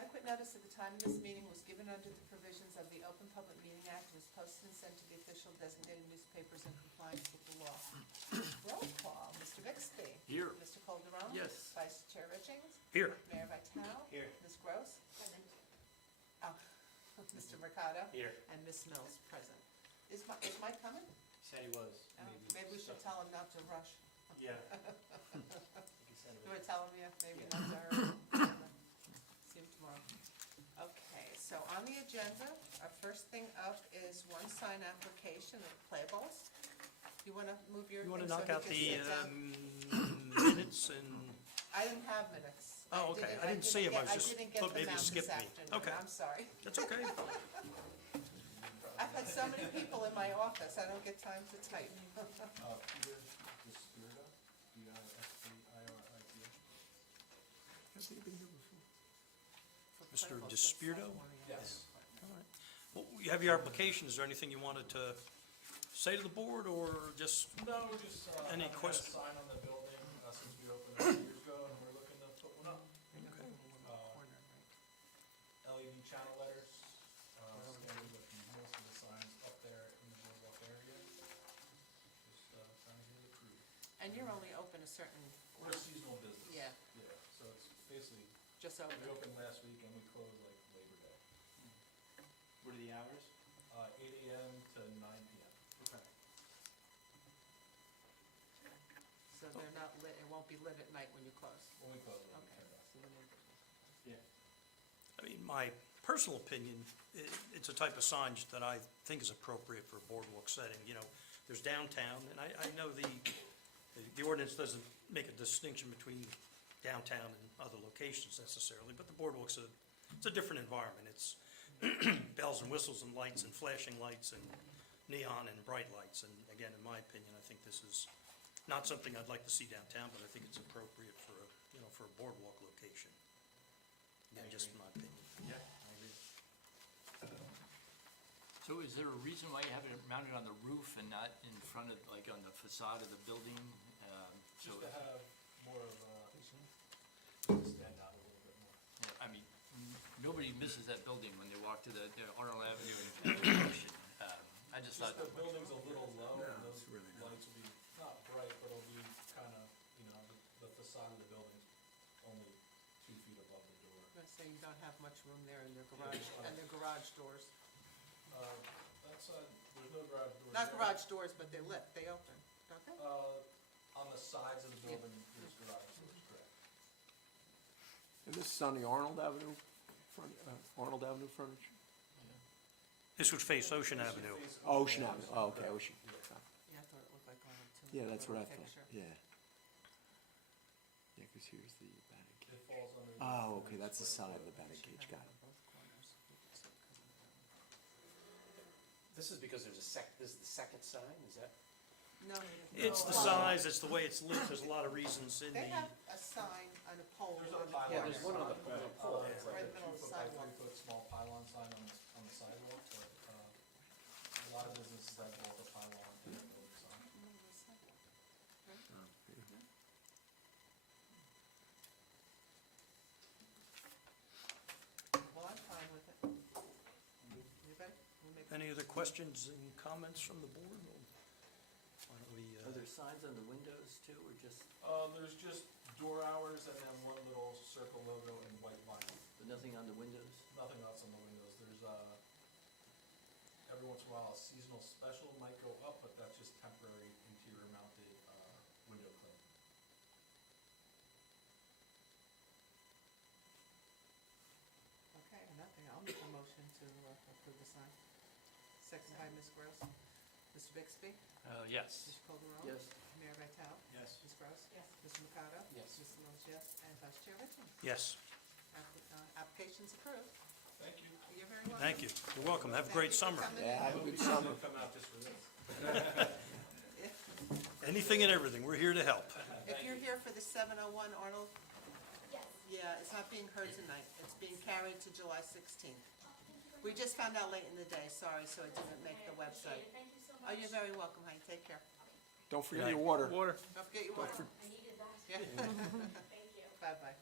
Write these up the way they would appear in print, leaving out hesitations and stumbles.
Adequate notice of the time of this meeting was given under the provisions of the Open Public Meeting Act, was posted and sent to the official designated newspapers in compliance with the law. Roll call, Mr. Bixby. Here. Mr. Calderon. Yes. Vice Chair Richings. Here. Mayor Vitale. Here. Ms. Gross. Present. Oh, Mr. Mercado. Here. And Ms. Mills, present. Is Mike coming? Said he was. Oh, maybe we should tell him not to rush. Yeah. You want to tell him, yeah, maybe not to hurry. See him tomorrow. Okay, so on the agenda, our first thing up is one sign application of playables. You want to move your You want thing to so knock he out can the sit down? minutes and, I didn't have minutes. Oh, okay. I didn't see 'em. I was just didn't get thought them maybe you out this skipped me. afternoon. Okay. I'm sorry. that's okay. I've had so many people in my office, I don't get time to type. Peter Despirita, D-I-S-P-I-R-I-T-A. Has he been here before? For Mr. playables, just Despirito? like one, yeah. Yes. All right. Well, you have your application. Is there anything you wanted to say to the board, or just, No, we just, Any had a question- sign on the building, since we opened it 2 years ago, and we're looking to put one up. okay. LED channel letters, standard with most of the signs up there in the boardwalk area. Just, trying to get it approved. And you're only open a certain, We're a seasonal business. Yeah. Yeah, so it's basically, just open. we opened last week and we closed like Labor Day. What are the hours? 8 AM to 9 PM. Okay. So they're not lit, it won't be lit at night when you close? When we close, we'll Okay. turn it off. So when you- Yeah. I mean, my personal opinion, it's a type of signage that I think is appropriate for a boardwalk setting. You know, there's downtown, and I know the ordinance doesn't make a distinction between downtown and other locations necessarily, but the boardwalk's it's a different environment. It's bells and whistles and lights and flashing lights and neon and bright lights. And again, in my opinion, I think this is not something I'd like to see downtown, but I think it's appropriate for for a boardwalk location. Again, just in my opinion. Yeah, I agree. So is there a reason why you have it mounted on the roof and not in front of, like, on the facade of the building? So, Just to have more of a, stand out a little bit more. I mean, nobody misses that building when they walk to the Arnold Avenue and the ocean. I just thought, Just the building's a little low, Yeah, and those it's really good. lights will be not bright, but it'll be kind of, the facade of the building's only 2 feet above the door. I'm gonna say you don't have much room there in their garage, and their garage doors. That's, there's no garage doors. Not there. garage doors, but they're lit, they open, don't they? On the sides of the building, there's garage doors, correct. And this is on the Arnold Avenue frontage? This would face Ocean This would Avenue. face Ocean Avenue, oh, okay, Ocean. Yeah, I thought it looked like Arnold too. Yeah, that's what I Picture. thought, yeah. Yeah, because here's the batting It cage. falls under. Oh, okay, that's the side of the batting cage, got it. This is because this is the second sign, is that? No. It's the size, it's the way it's lit, there's a lot of reasons in They the, have a sign on a pole. There's a on the pylon. Yeah, there's one on the sign. pole. It's Right like in the a middle of the 2 foot by sidewalk. 3 foot small pylon sign on the sidewalk, but, a lot of businesses have both a pylon and a building sign. Well, I'm fine with it. Anybody? We'll make- any other questions and comments from the board? Why don't we, are there signs on the windows too, or just, There's just door hours and then one little circle logo in white vinyl. but nothing on the windows? Nothing else on the windows. There's, every once in a while, a seasonal special might go up, but that's just temporary interior mounted, window clean. Okay, nothing, I'll make a motion to approve the sign. Second by Ms. Gross. Mr. Bixby? Yes. Mr. Calderon? Yes. Mayor Vitale? Yes. Ms. Gross? Yes. Mr. Mercado? Yes. Mr. Mills, yes, and Vice Chair Richards? yes, Application's approved. Thank you. You're very welcome. thank you. You're welcome. Have a great Thank you for summer. coming. Yeah, have a Hope good you guys summer. don't come out just for this. Anything and everything, we're here to help. If you're here for the 701 Arnold, Yes. yeah, it's not being heard tonight. It's being carried to July 16th. We just found out late in the day, sorry, so it didn't make the website. Thank you so much. Oh, you're very welcome, honey, take care. Don't forget your water. Water. Don't forget your water. I needed that. Yeah. Thank you. Bye-bye.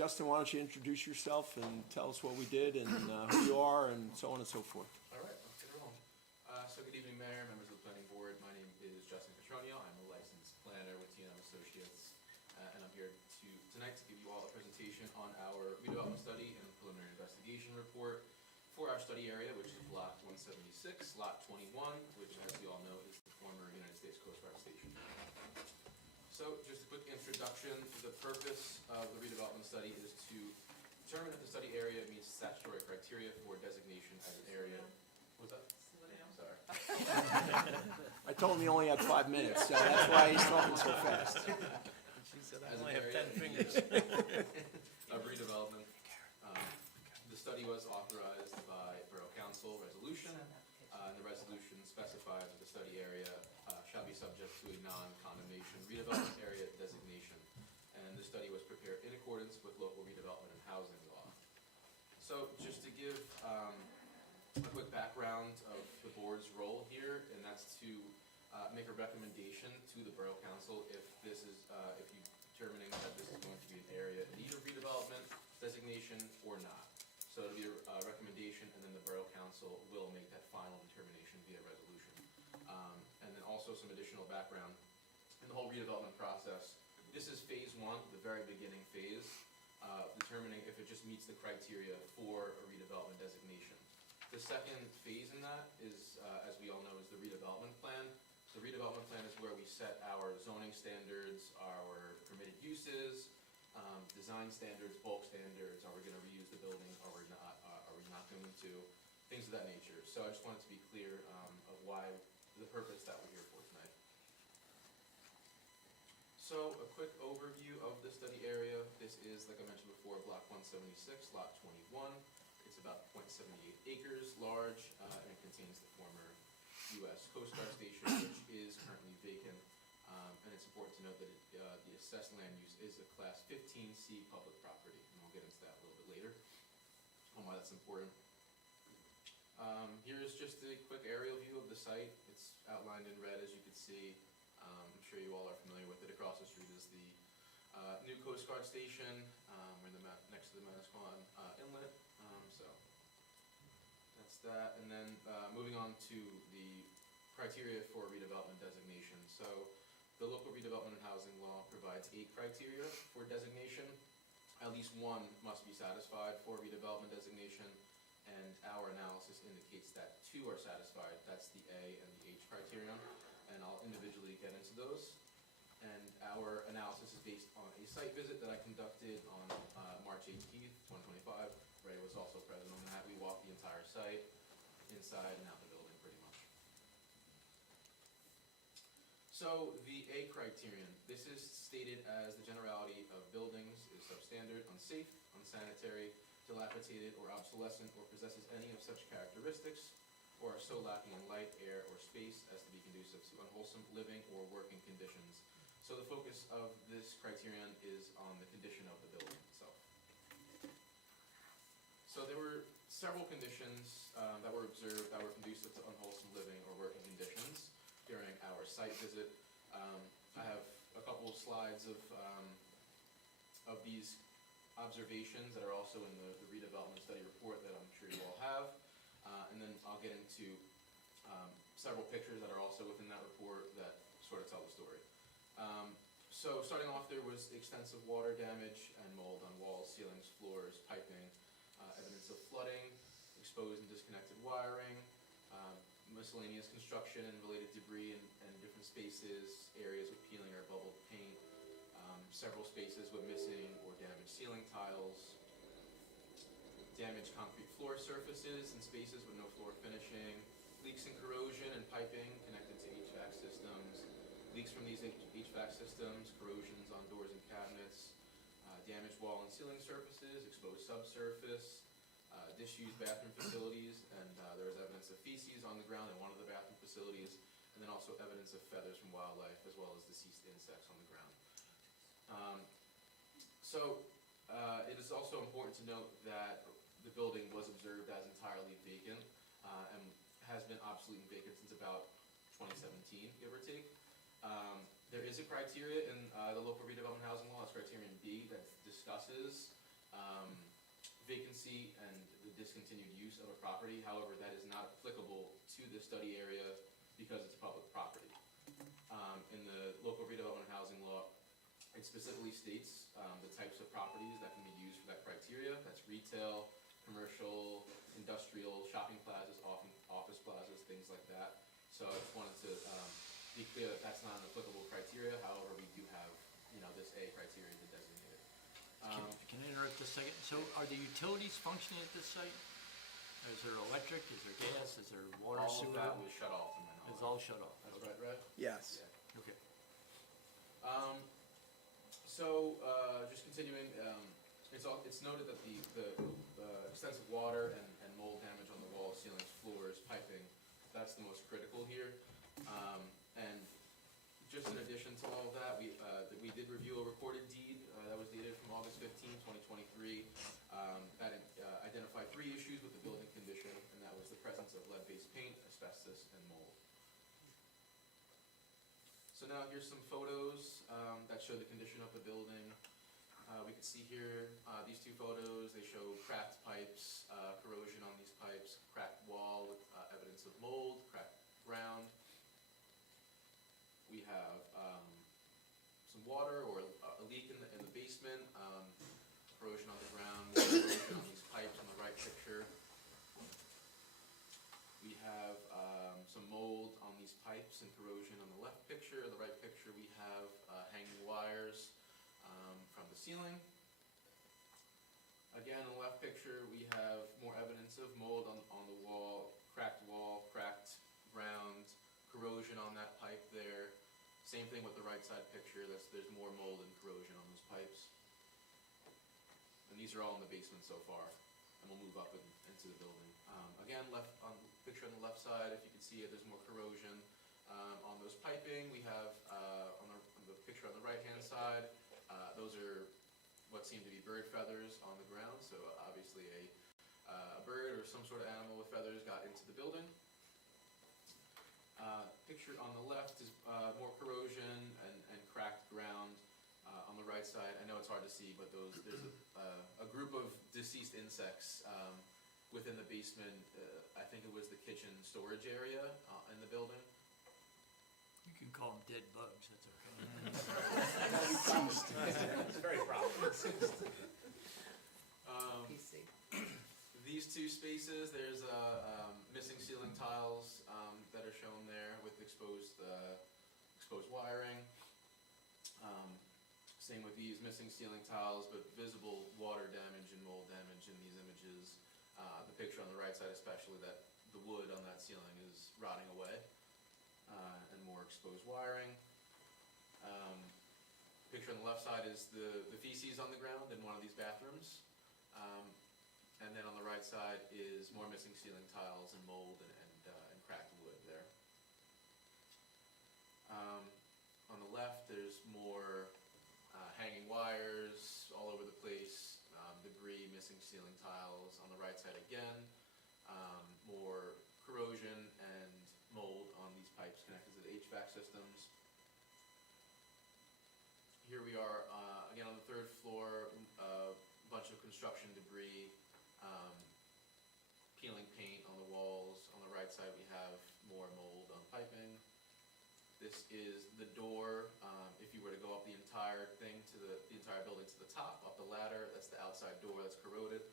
Justin, why don't you introduce yourself and tell us what we did and who you are and so on and so forth. All right, let's get it rolling. So good evening, Mayor, members of the planning board. My name is Justin Petronio. I'm a licensed planner with T&M Associates. And I'm here tonight to give you all a presentation on our redevelopment study and preliminary investigation report for our study area, which is block 176, lot 21, which, as you all know, is the former United States Coast Guard Station. So just a quick introduction. The purpose of the redevelopment study is to determine if the study area meets statutory criteria for designation as an area. What's that? Sorry. I told him he only had 5 minutes, so that's why he's talking so fast. She said, As I an only have area 10 fingers. of redevelopment. The study was authorized by Borough Council resolution. And the resolution specifies that the study area shall be subject to a non-condemnation redevelopment area designation. And the study was prepared in accordance with local redevelopment and housing law. So just to give a quick background of the board's role here, and that's to make a recommendation to the Borough Council if this is, if you determining that this is going to be an area in need of redevelopment designation or not. So it'll be a recommendation, and then the Borough Council will make that final determination via resolution. And then also some additional background in the whole redevelopment process. This is phase 1, the very beginning phase, determining if it just meets the criteria for a redevelopment designation. The second phase in that is, as we all know, is the redevelopment plan. The redevelopment plan is where we set our zoning standards, our permitted uses, design standards, bulk standards. Are we going to reuse the building? Are we not going to? Things of that nature. So I just wanted to be clear of why the purpose that we're here for tonight. So a quick overview of the study area. This is, like I mentioned before, block 176, lot 21. It's about 0.78 acres large, and it contains the former U.S. Coast Guard Station, which is currently vacant. And it's important to note that the assessed land use is a Class 15C public property, and we'll get into that a little bit later on why that's important. Here's just a quick aerial view of the site. It's outlined in red, as you can see. I'm sure you all are familiar with it. Across the street is the new Coast Guard Station. We're in the next to the Manasquan Inlet. So that's that. And then moving on to the criteria for redevelopment designation. So the local redevelopment and housing law provides 8 criteria for designation. At least one must be satisfied for redevelopment designation, and our analysis indicates that 2 are satisfied. That's the A and the H criterion, and I'll individually get into those. And our analysis is based on a site visit that I conducted on March 18th, 2025. Ray was also present on that. We walked the entire site, inside and out the building, pretty much. So the A criterion, this is stated as the generality of buildings is substandard, unsafe, unsanitary, dilapidated, or obsolescent, or possesses any of such characteristics, or are so lacking in light, air, or space as to be conducive to unwholesome living or working conditions. So the focus of this criterion is on the condition of the building itself. So there were several conditions that were observed that were conducive to unwholesome living or working conditions during our site visit. I have a couple of slides of these observations that are also in the redevelopment study report that I'm sure you all have. And then I'll get into several pictures that are also within that report that sort of tell the story. So starting off, there was extensive water damage and mold on walls, ceilings, floors, piping, evidence of flooding, exposed and disconnected wiring, miscellaneous construction and related debris in different spaces, areas with peeling or bubbled paint, several spaces with missing or damaged ceiling tiles, damaged concrete floor surfaces and spaces with no floor finishing, leaks and corrosion and piping connected to HVAC systems, leaks from these HVAC systems, corrosions on doors and cabinets, damaged wall and ceiling surfaces, exposed subsurface, disused bathroom facilities, and there was evidence of feces on the ground in one of the bathroom facilities, and then also evidence of feathers from wildlife as well as deceased insects on the ground. It is also important to note that the building was observed as entirely vacant and has been obsolete and vacant since about 2017, give or take. There is a criteria in the local redevelopment housing law, it's criterion B, that discusses vacancy and the discontinued use of a property. However, that is not applicable to the study area because it's public property. In the local redevelopment and housing law, it specifically states the types of properties that can be used for that criteria. That's retail, commercial, industrial, shopping plazas, office plazas, things like that. So I just wanted to be clear that that's not an applicable criteria. However, we do have, this A criteria to designate it. Can I interrupt a second? So are the utilities functioning at this site? Is there electric, is there gas, is there water, All sewer? of that was shut off in my knowledge. It's all shut off? That's Okay. right, Red? Yes. Yeah. Okay. Just continuing, it's noted that the extensive water and mold damage on the walls, ceilings, floors, piping, that's the most critical here. And just in addition to all of that, we did review a recorded deed that was dated from August 15, 2023, that identified 3 issues with the building condition, and that was the presence of lead-based paint, asbestos, and mold. So now here's some photos that show the condition of the building. We can see here these 2 photos. They show cracked pipes, corrosion on these pipes, cracked wall with evidence of mold, cracked ground. We have some water or a leak in the basement, corrosion on the ground, more corrosion on these pipes on the right picture. We have some mold on these pipes and corrosion on the left picture. In the right picture, we have hanging wires from the ceiling. Again, in the left picture, we have more evidence of mold on the wall, cracked ground, corrosion on that pipe there. Same thing with the right side picture. There's more mold and corrosion on those pipes. And these are all in the basement so far. And we'll move up into the building. Again, picture on the left side, if you can see it, there's more corrosion on those piping. We have on the picture on the right-hand side, those are what seem to be bird feathers on the ground. So obviously a bird or some sort of animal with feathers got into the building. Picture on the left is more corrosion and cracked ground. On the right side, I know it's hard to see, but there's a group of deceased insects within the basement. I think it was the kitchen storage area in the building. You can call them dead bugs, that's okay. It's very proper. PC. These 2 spaces, there's missing ceiling tiles that are shown there with exposed wiring. Same with these missing ceiling tiles, but visible water damage and mold damage in these images. The picture on the right side especially, that the wood on that ceiling is rotting away, and more exposed wiring. Picture on the left side is the feces on the ground in one of these bathrooms. And then on the right side is more missing ceiling tiles and mold and cracked wood there. On the left, there's more hanging wires all over the place, debris, missing ceiling tiles. On the right side again, more corrosion and mold on these pipes connected to the HVAC systems. Here we are, again on the 3rd floor, a bunch of construction debris, peeling paint on the walls. On the right side we have more mold on piping. This is the door. If you were to go up the entire thing the entire building to the top, up the ladder, that's the outside door that's corroded.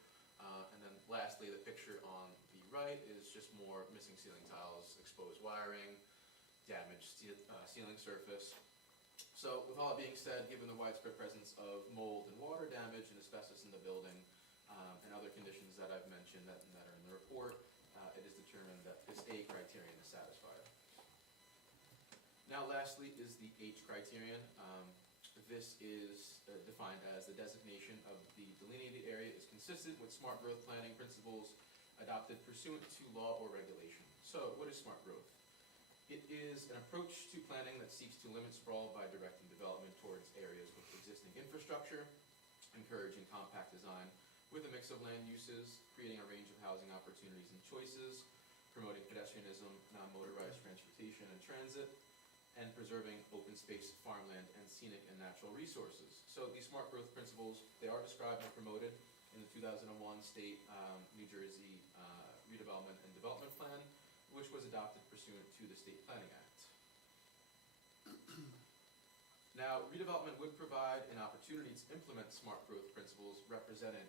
And then lastly, the picture on the right is just more missing ceiling tiles, exposed wiring, damaged ceiling surface. So with all that being said, given the widespread presence of mold and water damage and asbestos in the building, and other conditions that I've mentioned that are in the report, it is determined that this A criterion is satisfied. Now lastly is the H criterion. This is defined as the designation of the delineated area is consistent with smart growth planning principles adopted pursuant to law or regulation. So what is smart growth? It is an approach to planning that seeks to limit sprawl by directing development towards areas with existing infrastructure, encouraging compact design with a mix of land uses, creating a range of housing opportunities and choices, promoting pedestrianism, non-motorized transportation and transit, and preserving open space, farmland, and scenic and natural resources. So these smart growth principles, they are described and promoted in the 2001 state New Jersey Redevelopment and Development Plan, which was adopted pursuant to the State Planning Act. Now, redevelopment would provide an opportunity to implement smart growth principles represented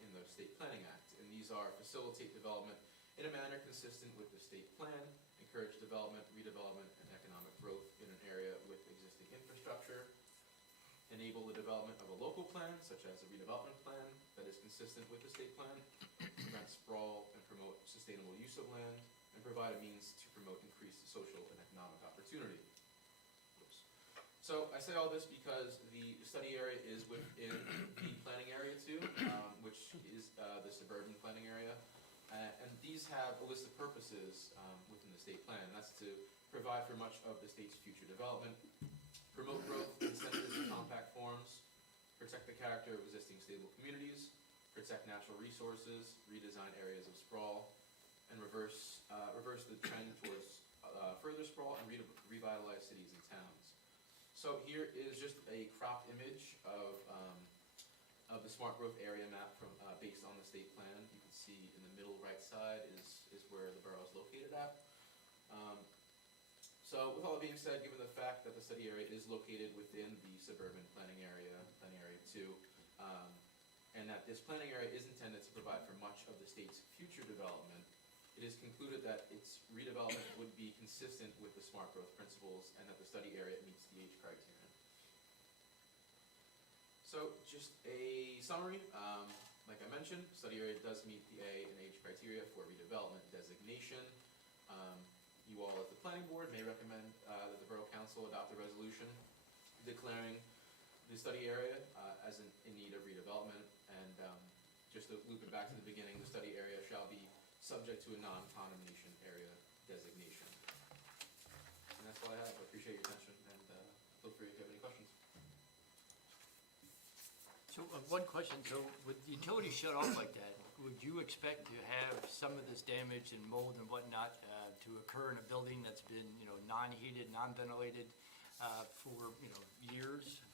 in the State Planning Act, and these are facilitate development in a manner consistent with the state plan, encourage development, redevelopment, and economic growth in an area with existing infrastructure, enable the development of a local plan, such as a redevelopment plan that is consistent with the state plan, prevent sprawl and promote sustainable use of land, and provide a means to promote increased social and economic opportunity. Oops. So I say all this because the study area is within the planning area too, which is the suburban planning area. And these have a list of purposes within the state plan. That's to provide for much of the state's future development, promote growth, incentives and compact forms, protect the character of existing stable communities, protect natural resources, redesign areas of sprawl, and reverse the trend towards further sprawl and revitalize cities and towns. So here is just a cropped image of the smart growth area map from based on the state plan. You can see in the middle right side is where the borough is located at. So with all that being said, given the fact that the study area is located within the suburban planning area 2, and that this planning area is intended to provide for much of the state's future development, it is concluded that its redevelopment would be consistent with the smart growth principles and that the study area meets the age criterion. So just a summary, like I mentioned, study area does meet the A and age criteria for redevelopment designation. You all as the planning board may recommend that the Borough Council adopt a resolution declaring the study area as in need of redevelopment. And just to loop it back to the beginning, the study area shall be subject to a non-condemnation area designation. And that's all I have. I appreciate your attention, and feel free if you have any questions. So one question, so with utilities shut off like that, would you expect to have some of this damage and mold and whatnot to occur in a building that's been, non-heated, non-ventilated for, years?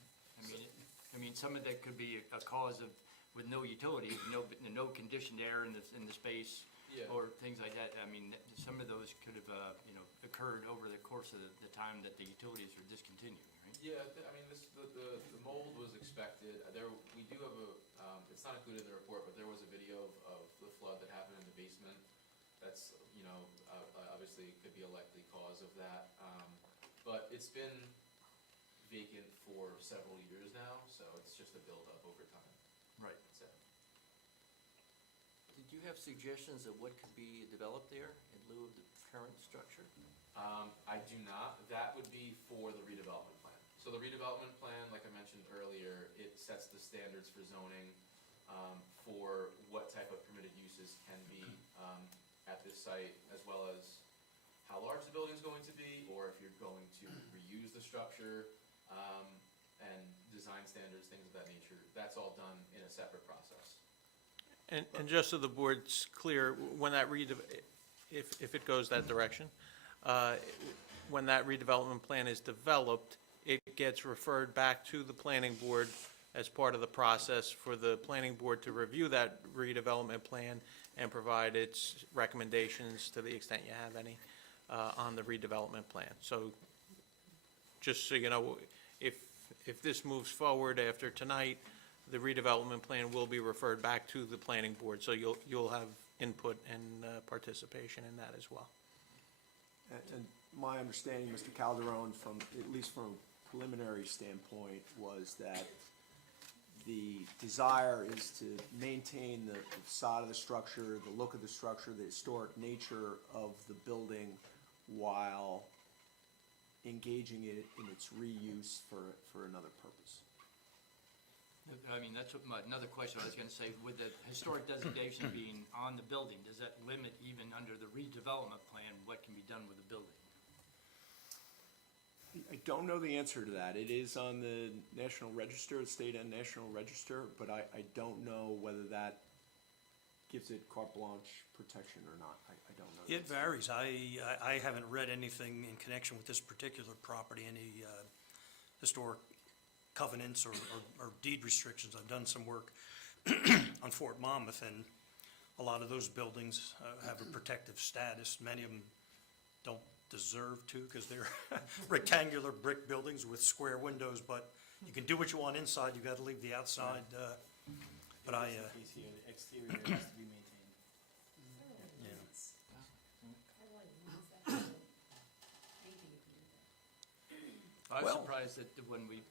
I mean, some of that could be a cause of, with no utilities, no conditioned air in the space, Yeah. or things like that. I mean, some of those could have, occurred over the course of the time that the utilities were discontinued, right? Yeah, the mold was expected. We do have it's not included in the report, but there was a video of the flood that happened in the basement. That's, obviously could be a likely cause of that. But it's been vacant for several years now, so it's just a buildup over time. Right. So, Did you have suggestions of what could be developed there in lieu of the current structure? I do not. That would be for the redevelopment plan. So the redevelopment plan, like I mentioned earlier, it sets the standards for zoning for what type of permitted uses can be at this site, as well as how large the building is going to be, or if you're going to reuse the structure, and design standards, things of that nature. That's all done in a separate process. And just so the board's clear, when that if it goes that direction, when that redevelopment plan is developed, it gets referred back to the planning board as part of the process for the planning board to review that redevelopment plan and provide its recommendations to the extent you have any on the redevelopment plan. So just so you know, if this moves forward after tonight, the redevelopment plan will be referred back to the planning board, so you'll have input and participation in that as well. And my understanding, Mr. Calderon, from, at least from a preliminary standpoint, was that the desire is to maintain the facade of the structure, the look of the structure, the historic nature of the building, while engaging it in its reuse for another purpose. I mean, that's what another question I was gonna say, with the historic designation being on the building, does that limit even under the redevelopment plan what can be done with the building? I don't know the answer to that. It is on the National Register, the state and National Register, but I don't know whether that gives it carte blanche protection or not, I don't know. It varies. I haven't read anything in connection with this particular property, any historic covenants or deed restrictions. I've done some work on Fort Monmouth, and a lot of those buildings have a protective status. Many of them don't deserve to, because they're rectangular brick buildings with square windows, but you can do what you want inside, you gotta leave the outside, but I, The exterior has to be maintained. yeah. I was Well- surprised that when we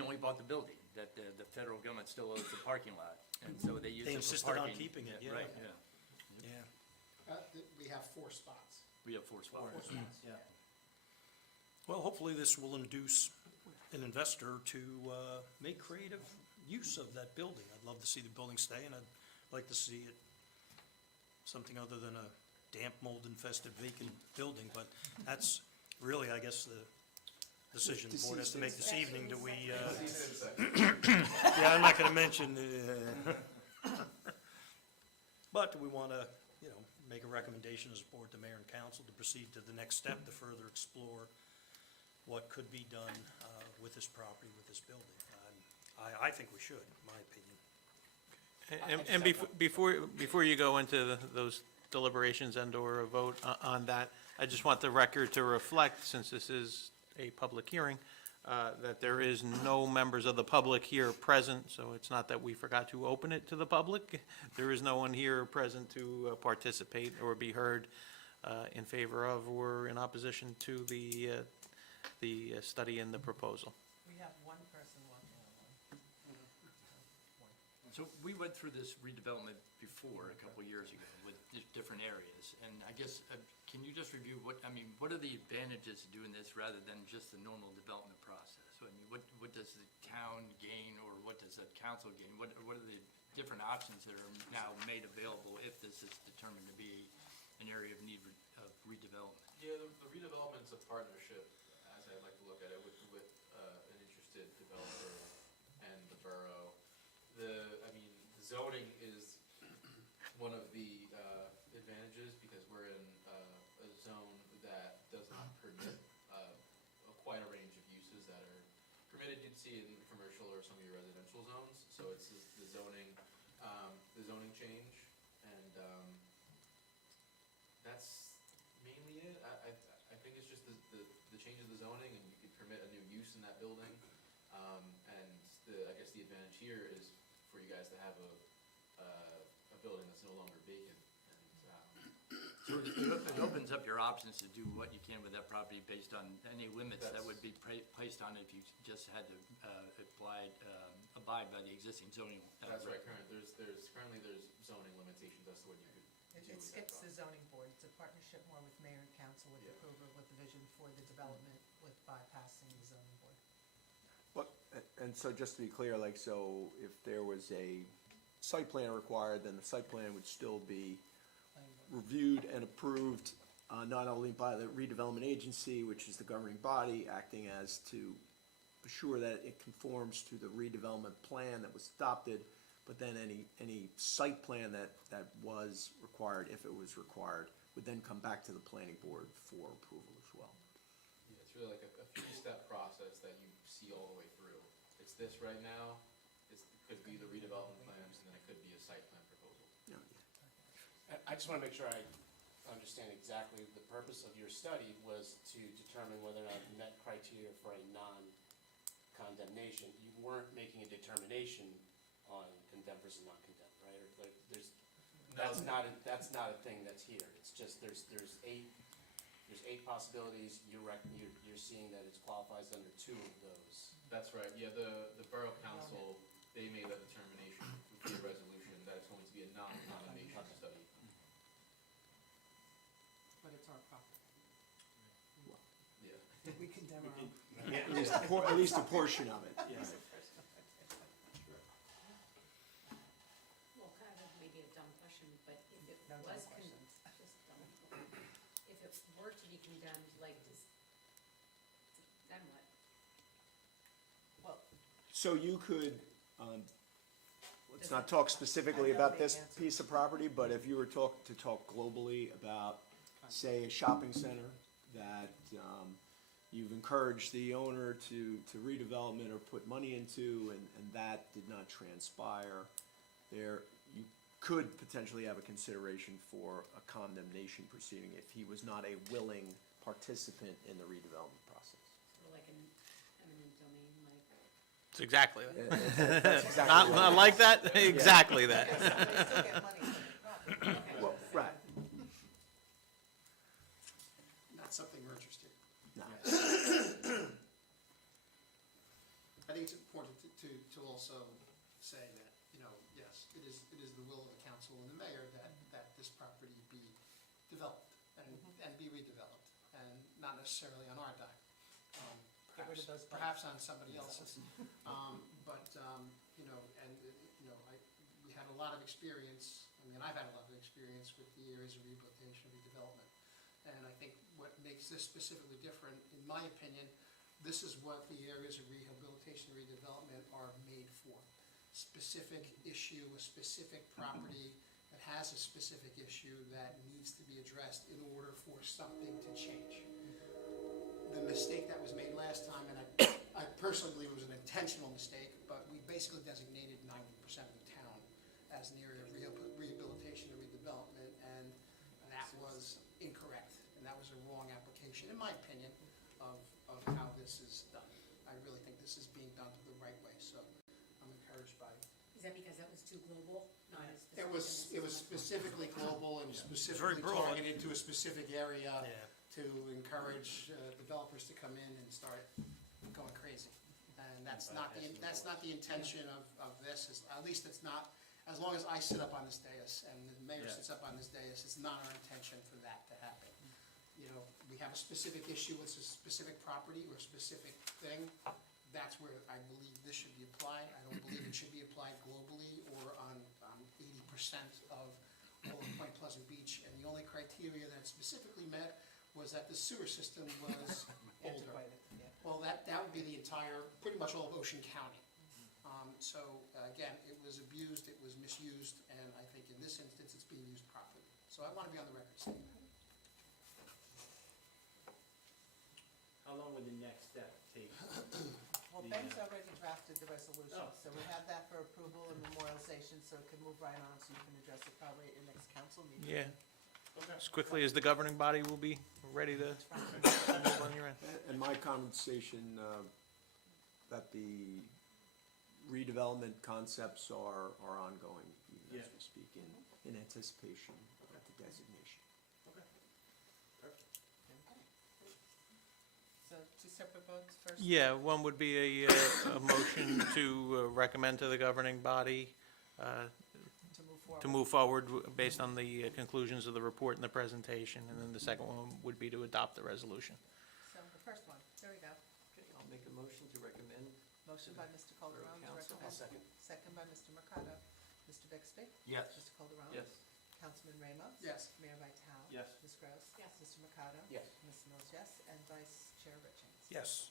only bought the building, that the federal government still owes the parking lot, and so they use They it for insisted on parking. keeping it, yeah. Right, Yeah. We have 4 spots. we have 4 spots. 4 spots. Yeah. Well, hopefully this will induce an investor to make creative use of that building. I'd love to see the building stay, and I'd like to see it something other than a damp, mold-infested vacant building, but that's really, I guess, the decision the board has to make this evening. Do we, yeah, I'm not gonna mention, but do we wanna, make a recommendation as a board to mayor and council to proceed to the next step to further explore what could be done with this property, with this building? I think we should, in my opinion. And before you go into those deliberations and/or a vote on that, I just want the record to reflect, since this is a public hearing, that there is no members of the public here present, so it's not that we forgot to open it to the public. There is no one here present to participate or be heard in favor of or in opposition to the study and the proposal. We have one person watching online. So we went through this redevelopment before, a couple years ago, with different areas, and I guess, can you just review what are the advantages of doing this rather than just the normal development process? So, I mean, what does the town gain, or what does the council gain? What are the different options that are now made available if this is determined to be an area of need of redevelopment? Yeah, the redevelopment's a partnership, as I'd like to look at it, with an interested developer and the borough. The zoning is one of the advantages, because we're in a zone that does not permit quite a range of uses that are permitted. You'd see in commercial or some of your residential zones. So it's the zoning change, and that's mainly it. I think it's just the change of the zoning, and you could permit a new use in that building. And I guess the advantage here is for you guys to have a building that's no longer vacant. So it opens up your options to do what you can with that property based on any limits that would be placed on it if you just had to abide by the existing zoning. That's right. Currently there's zoning limitations as to what you could do It with that skips the property. zoning board. It's a partnership more with mayor and council with Yeah. approval, with the vision for the development, with bypassing the zoning board. And so just to be clear, so if there was a site plan required, then the site plan would still be Planning board. reviewed and approved, not only by the redevelopment agency, which is the governing body, acting as to assure that it conforms to the redevelopment plan that was adopted, but then any site plan that was required, if it was required, would then come back to the planning board for approval as well. Yeah, it's really like a three-step process that you see all the way through. It's this right now, it could be the redevelopment plans, and then it could be a site plan proposal. I just want to make sure I understand exactly, the purpose of your study was to determine whether or not you met criteria for a non-condemnation. You weren't making a determination on condemned versus non-condemned, right? Or that's not a thing that's here. It's just there's 8 possibilities. You're seeing that it qualifies under 2 of those. That's right, yeah, the borough council, they made that determination via resolution that it's going to be a non-condemnation study. But it's our property. Yeah. We condemn our own. At least a portion of it. Well, kind of maybe a dumb question, but if it No dumb was, questions. just dumb. If it were to be condemned, then what? Well, So you could, let's not talk specifically about this piece of property, but if you were to talk globally about, say, a shopping center that you've encouraged the owner to redevelopment or put money into, and that did not transpire, there, you could potentially have a consideration for a condemnation proceeding if he was not a willing participant in the redevelopment process. Sort of like an eminent domain, like. It's exactly that. That's exactly Not, what not it like that? Exactly Okay, that. so they still get money from the property. is. Well, right, Not something we're interested in. no. I think it's important to also say that, you know, yes, it is the will of the council and the mayor that this property be developed and be redeveloped, and not necessarily on our dime. Get rid of those Perhaps on somebody else's. But, you know, and, you know, we had a lot of experience, I mean, I've had a lot of experience with the areas of rehabilitation and redevelopment. And I think what makes this specifically different, in my opinion, this is what the areas of rehabilitation and redevelopment are made for. Specific issue, a specific property that has a specific issue that needs to be addressed in order for something to change. The mistake that was made last time, and I personally believe it was an intentional mistake, but we basically designated 90% of the town as an area of rehabilitation and redevelopment, and that was incorrect, and that was a wrong application, in my opinion, of how this is done. I really think this is being done the right way, so I'm encouraged by it. Is that because that was too global, not as specific? It was specifically global and specifically broad. targeted to a specific area Yeah. to encourage developers to come in and start going crazy. And that's not the intention of this, at least it's not, as long as I sit up on this dais and the mayor sits up on this dais, it's not our intention for that to happen. You know, we have a specific issue with a specific property or a specific thing, that's where I believe this should be applied. I don't believe it should be applied globally or on 80% of all of Point Pleasant Beach. And the only criteria that specifically met was that the sewer system was older. Antiquated, yeah. Well, that would be the entire, pretty much all of Ocean County. So, again, it was abused, it was misused, and I think in this instance, it's being used properly. So I want to be on the record saying that. How long would the next step take? Well, The, Ben's already drafted the resolution, Oh. so we have that for approval and memorialization, so it can move right on, so you can address it probably at your next council meeting. Yeah, Okay. as quickly as the governing body will be ready to move on your end. And my conversation, that the redevelopment concepts are ongoing, even as we speak, in anticipation of the designation. Okay. Perfect. So two separate votes first? Yeah, one would be a motion to recommend to the governing body To move forward? to move forward based on the conclusions of the report and the presentation, and then the second one would be to adopt the resolution. So the first one, there we go. Okay, I'll make a motion to recommend. Motion by Mr. Calderon to Council. recommend. I'll second. Second by Mr. Mercado. Mr. Bixby? Yes. Mr. Calderon? Yes. Councilman Ramos? Yes. Mayor Vital? Yes. Ms. Gross? Yes. Mr. Mercado? Yes. Ms. Mills, yes, and Vice Chair Richings? Yes.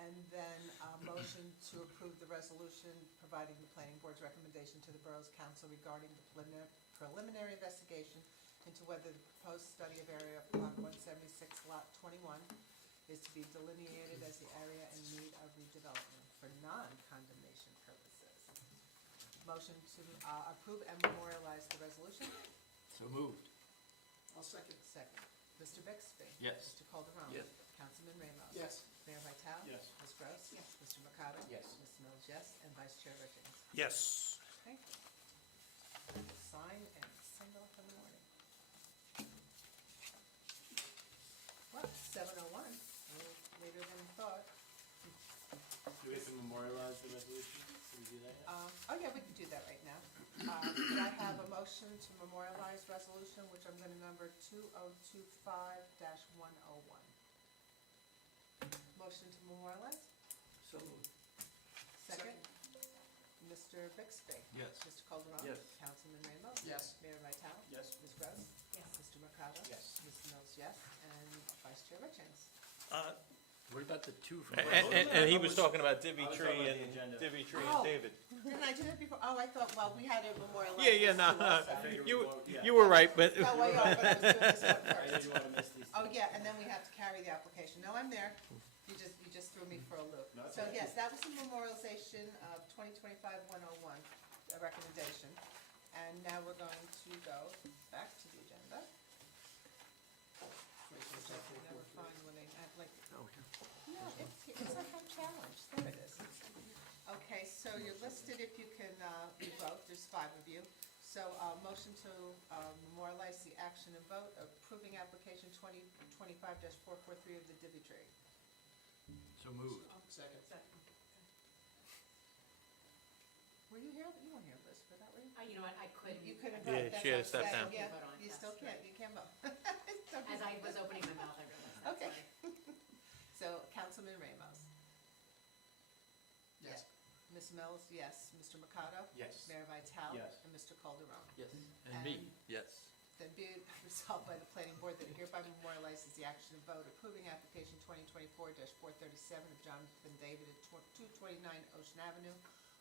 And then a motion to approve the resolution providing the planning board's recommendation to the borough's council regarding the preliminary investigation into whether the proposed study of area of block 176 lot 21 is to be delineated as the area in need of redevelopment for non-condemnation purposes. Motion to approve and memorialize the resolution. So moved. I'll second. Second. Mr. Bixby? Yes. Mr. Calderon? Yes. Councilman Ramos? Yes. Mayor Vital? Yes. Ms. Gross? Yes. Mr. Mercado? Yes. Ms. Mills, yes, and Vice Chair Richings? Yes. Okay. Sign and send off in the morning. Well, 7:01, a little later than we thought. Do we have to memorialize the resolution? Can we do that yet? Oh yeah, we can do that right now. Could I have a motion to memorialize resolution, which I'm gonna number 2025-101? Motion to memorialize? So moved. Second? Mr. Bixby? Yes. Mr. Calderon? Yes. Councilman Ramos? Yes. Mayor Vital? Yes. Ms. Gross? Yes. Mr. Mercado? Yes. Ms. Mills, yes, and Vice Chair Richings? What about the two from? And he was talking about Divvy I was Tree talking about and the agenda. Divvy Tree Oh. and David. Didn't I do that before? Oh, I thought, well, we had to memorialize. Yeah, this no, too no, also. you were right, but, No, well, yeah, but I was doing this one I first. didn't wanna miss these. Oh, yeah, and then we have to carry the application. No, I'm there. You just threw me for a loop. No, it's So, okay. yes, that was the memorialization of 2025-101, a recommendation. And now we're going to go back to the agenda. Which I can never find when they act like, no, it's like I'm challenged. There it is. Okay, so you're listed if you can, you vote. There's 5 of you. So, motion to memorialize the action and vote approving application 2025-443 of the Divvy Tree. So moved. Second. Were you here? You weren't here, Liz, for that, were you? You know what, I couldn't. You couldn't Yeah, vote. That's she had to what I'm step saying. down. Yeah, Vote on it, you yes, still can't, right. you can't vote. As I was opening my mouth, I realized that, Okay. sorry. So, Councilman Ramos. Yes. Ms. Mills, yes. Mr. Mikado? Yes. Mayor Vital? Yes. And Mr. Calderon? Yes. And me. Yes. Then be it resolved by the planning board that it hereby memorializes the action and vote approving application 2024-437 of Jonathan David at 229 Ocean Avenue.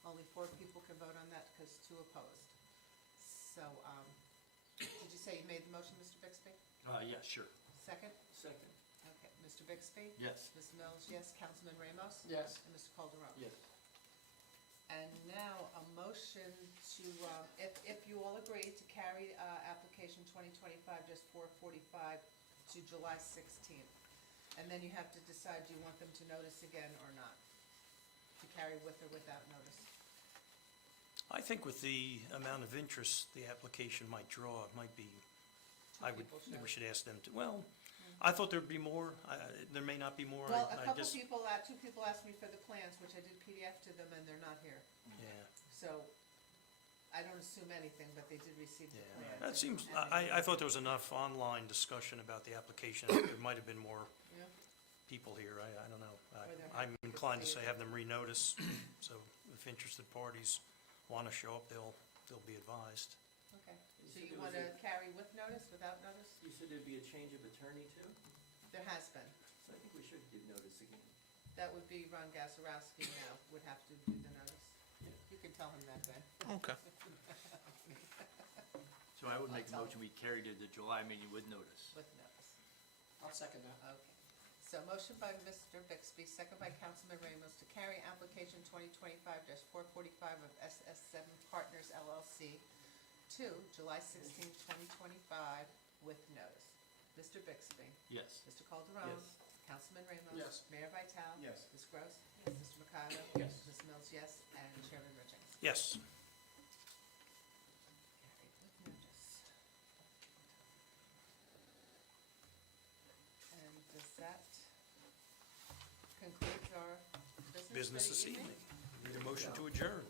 Only 4 people can vote on that because 2 opposed. So, did you say you made the motion, Mr. Bixby? Yeah, sure. Second? Second. Okay, Mr. Bixby? Yes. Ms. Mills, yes. Councilman Ramos? Yes. And Mr. Calderon? Yes. And now a motion to, if you all agree, to carry application 2025-445 to July 16th. And then you have to decide, do you want them to notice again or not? To carry with or without notice. I think with the amount of interest the application might draw, it might be, I would, people should. we should ask them to, well, I thought there'd be more, there may not be more. Well, I a couple guess- people, 2 people asked me for the plans, which I did PDF to them, and they're not here. Yeah, So I don't assume anything, but they did receive the yeah. plans. That seems, and they- I thought there was enough online discussion about the application. There might have been more Yeah. people here, I don't know. Or they're I'm happy to inclined to see say it. have them renotice, so if interested parties want to show up, they'll be advised. Okay, You so said you there want was to carry with notice, without notice? You said there'd be a change of attorney too, There has been. so I think we should give notice again. That would be Ron Gazarovski now, would have to do the notice. Yeah. You can tell him that then. okay. So I would make a motion, we carry to the July meeting with notice. With notice. I'll second that. Okay. So motion by Mr. Bixby, second by Councilman Ramos to carry application 2025-445 of SS7 Partners LLC to July 16, 2025 with notice. Mr. Bixby. Yes. Mr. Calderon. Yes. Councilman Ramos. Yes. Mayor Vital. Yes. Ms. Gross. Yes. Mr. Mikado. Yes. Ms. Mills, yes. And Chairman Richings. Yes. Carried with notice. And does that conclude our business Business for the this evening. Need a motion to adjourn.